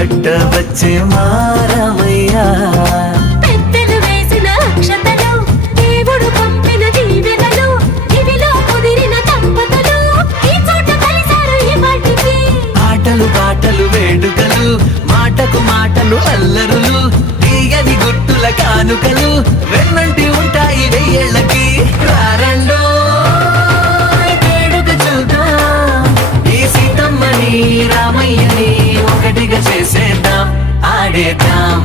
పట్ట వచ్చే మారమయ్యా. పెద్దలు వేసిన అక్షతలు, దేవుడు పంపిన దీవెనలు, ఇవిలో కుదిరిన దంపతులు ఈ చోట కలిశారు ఈ వాటికి. ఆటలు పాటలు వేడుకలు, మాటకు మాటలు అల్లరులు, తీయని గుట్టుల కానుకలు వెన్నంటి ఉంటాయి వెయ్యేళ్ళకి. రారండో వేడుక చూద్దాం, ఈ సీతమ్మని రామయ్యని ఒకటిగా చేసేద్దాం, ఆడేద్దాం.